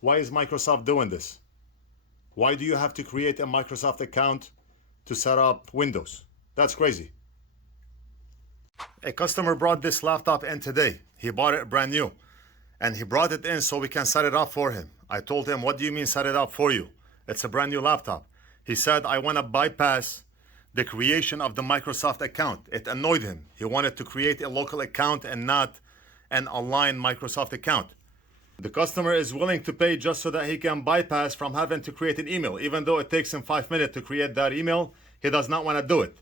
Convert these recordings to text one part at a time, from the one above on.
Why is Microsoft doing this? Why do you have to create a Microsoft account to set up Windows? That's crazy. A customer brought this laptop in today. He bought it brand new. And he brought it in so we can set it up for him. I told him, what do you mean set it up for you? It's a brand new laptop. He said, I want to bypass the creation of the Microsoft account. It annoyed him. He wanted to create a local account and not an online Microsoft account. The customer is willing to pay just so that he can bypass from having to create an email. Even though it takes him 5 minutes to create that email, he does not want to do it.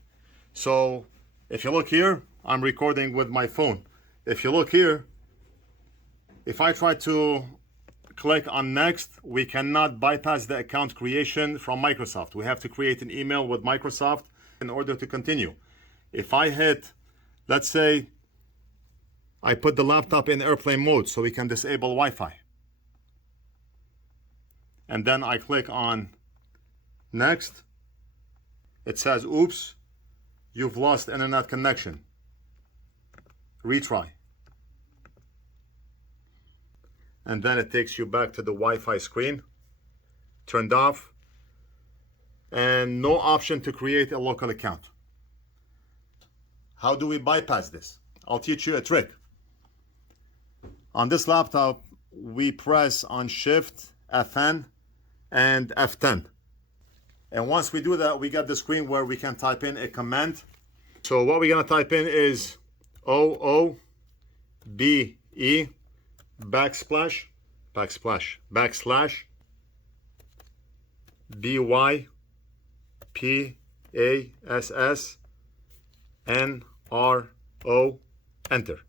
So if you look here, I'm recording with my phone. If you look here, if I try to click on next, we cannot bypass the account creation from Microsoft. We have to create an email with Microsoft in order to continue. If I hit, let's say, I put the laptop in airplane mode so we can disable Wi-Fi. And then I click on next. It says, oops, you've lost internet connection. Retry. And then it takes you back to the Wi-Fi screen, turned off, and no option to create a local account. How do we bypass this? I'll teach you a trick. On this laptop, we press on Shift, Fn, and F10. And once we do that, we get the screen where we can type in a command. So what we're gonna type in is OOBE backslash BYPASSNRO, enter.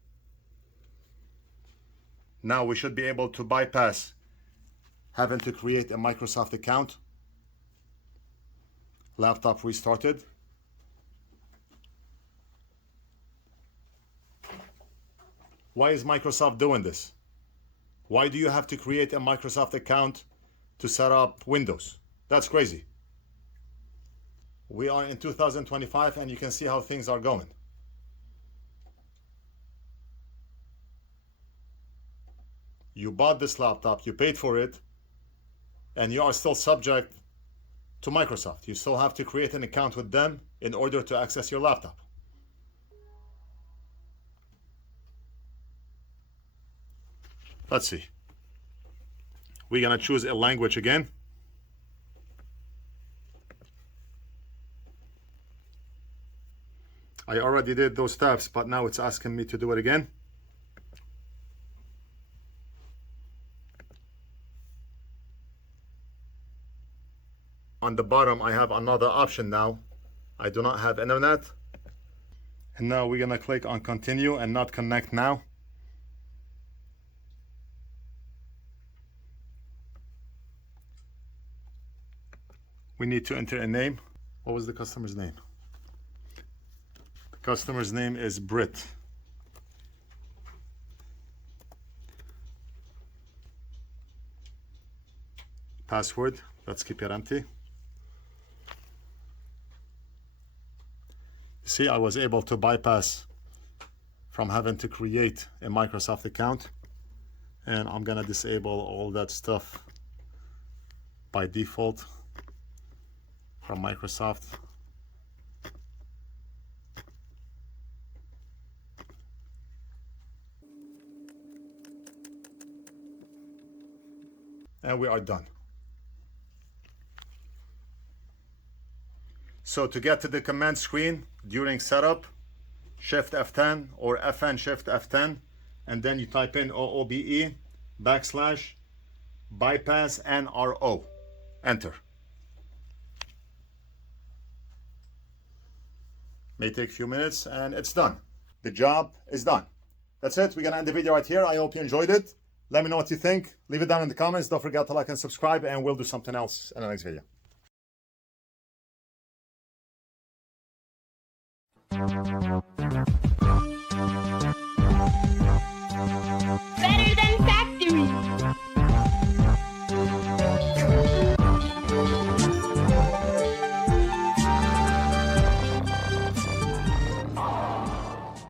Now we should be able to bypass having to create a Microsoft account. Laptop restarted. Why is Microsoft doing this? Why do you have to create a Microsoft account to set up Windows? That's crazy. We are in 2025 and you can see how things are going. You bought this laptop, you paid for it, and you are still subject to Microsoft. You still have to create an account with them in order to access your laptop. Let's see. We're gonna choose a language again. I already did those steps, but now it's asking me to do it again. On the bottom, I have another option now. I do not have internet. And now we're gonna click on continue and not connect now. We need to enter a name. What was the customer's name? The customer's name is Brit. Password, let's keep it empty. See, I was able to bypass from having to create a Microsoft account, and I'm gonna disable all that stuff by default from Microsoft. And we are done. So to get to the command screen during setup, Shift F10 or Fn Shift F10, and then you type in OOBE backslash bypass NRO, enter. May take a few minutes and it's done. The job is done. That's it. We're gonna end the video right here. I hope you enjoyed it. Let me know what you think. Leave it down in the comments. Don't forget to like and subscribe, and we'll do something else in the next video.